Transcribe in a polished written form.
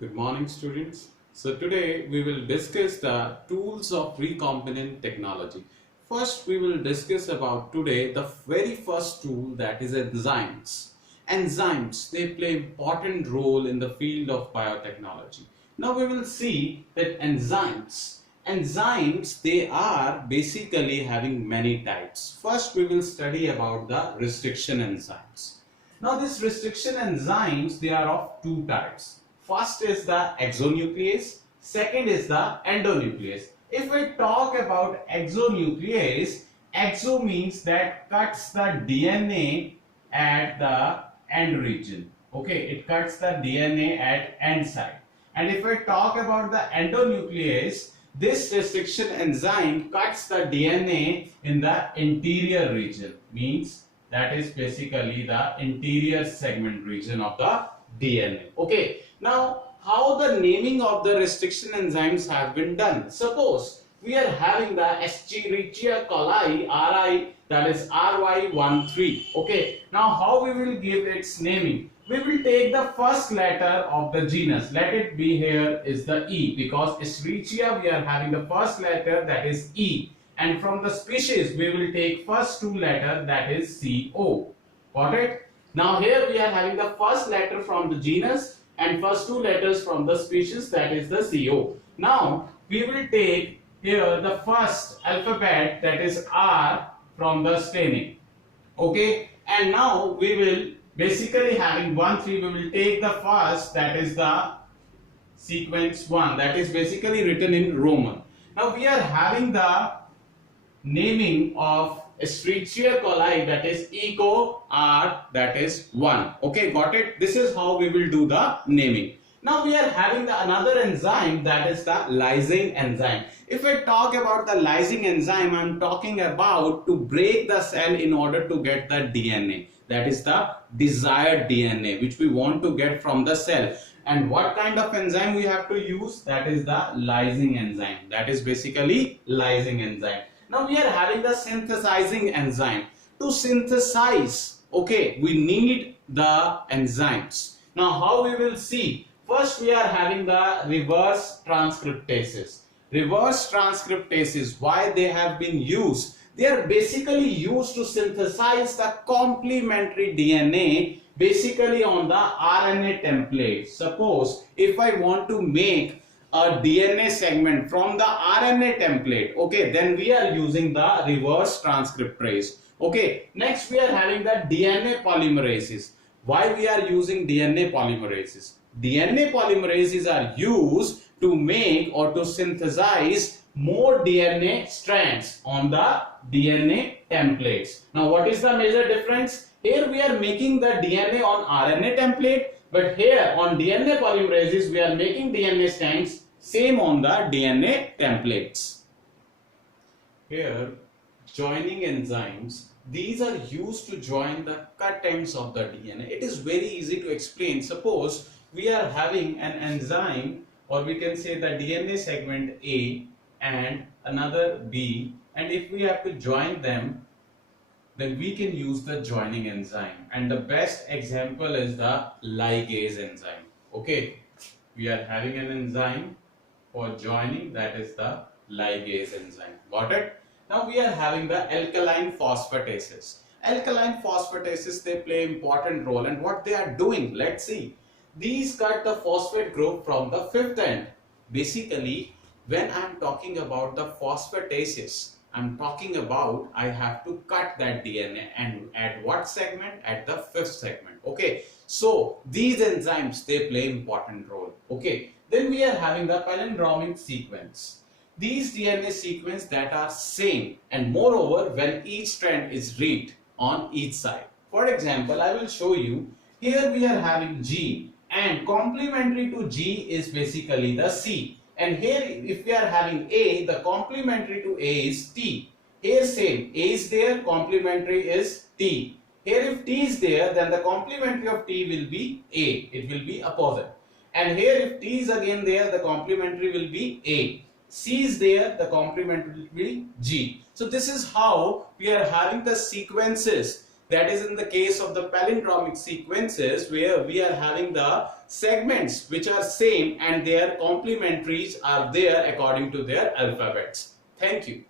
Good morning, students. So today we will discuss the tools of recombinant technology. First, we will discuss about today the very first tool, that is enzymes. Enzymes, they play important role in the field of biotechnology. Now we will see that enzymes, they are basically having many types. First, we will study about the restriction enzymes. Now these restriction enzymes, they are of two types. First is the exonuclease, second is the endonuclease. If we talk about exonuclease, exo means that cuts the DNA at the end region. Okay, it cuts the DNA at end side. And if we talk about the endonuclease, this restriction enzyme cuts the DNA in the interior region, means that is basically the interior segment region of the DNA. Okay, now how the naming of the restriction enzymes have been done. Suppose we are having the Escherichia coli RI, that is RY13. Okay, now how we will give its naming? We will take the first letter of the genus. Let it be here is the E, because Escherichia we are having the first letter, that is E. And from the species we will take first two letters, that is CO. Got it? Now here we are having the first letter from the genus and first two letters from the species, that is the CO. Now we will take here the first alphabet, that is R, from the staining. Okay, and now we will basically having 1, 3, we will take the first, that is the sequence 1, that is basically written in Roman. Now we are having the naming of Escherichia coli, that is Eco R, that is 1. Okay, got it? This is how we will do the naming. Now we are having the another enzyme, that is the lysing enzyme. If I talk about the lysing enzyme, I am talking about to break the cell in order to get the DNA. That is the desired DNA which we want to get from the cell. And what kind of enzyme we have to use? That is the lysing enzyme. That is basically lysing enzyme. Now we are having the synthesizing enzyme. To synthesize, okay, we need the enzymes. Now how we will see? First we are having the reverse transcriptases. Reverse transcriptases, why they have been used? They are basically used to synthesize the complementary DNA basically on the RNA template. Suppose if I want to make a DNA segment from the RNA template, okay, then we are using the reverse transcriptase. Okay, next we are having the DNA polymerases. Why we are using DNA polymerases? DNA polymerases are used to make or to synthesize more DNA strands on the DNA templates. Now what is the major difference? Here we are making the DNA on RNA template, but here on DNA polymerases we are making DNA strands same on the DNA templates. Here joining enzymes, these are used to join the cut ends of the DNA. It is very easy to explain. Suppose we are having an enzyme, or we can say the DNA segment A and another B, and if we have to join them, then we can use the joining enzyme. And the best example is the ligase enzyme. Okay, we are having an enzyme for joining, that is the ligase enzyme. Got it? Now we are having the alkaline phosphatases. Alkaline phosphatases, they play important role, and what they are doing, let's see. These cut the phosphate group from the fifth end. Basically, when I am talking about the phosphatases, I am talking about I have to cut that DNA, and at what segment? At the fifth segment. Okay, so these enzymes, they play important role. Okay, then we are having the palindromic sequence. These DNA sequence that are same, and moreover when each strand is read on each side. For example, I will show you. Here we are having G, and complementary to G is basically the C. And here if we are having A, the complementary to A is T. Here same, A is there, complementary is T. Here if T is there, then the complementary of T will be A. It will be opposite. And here if T is again there, the complementary will be A. C is there, the complementary will be G. So this is how we are having the sequences That is in the case of the palindromic sequences, where we are having the segments which are same and their complementaries are there according to their alphabets. Thank you.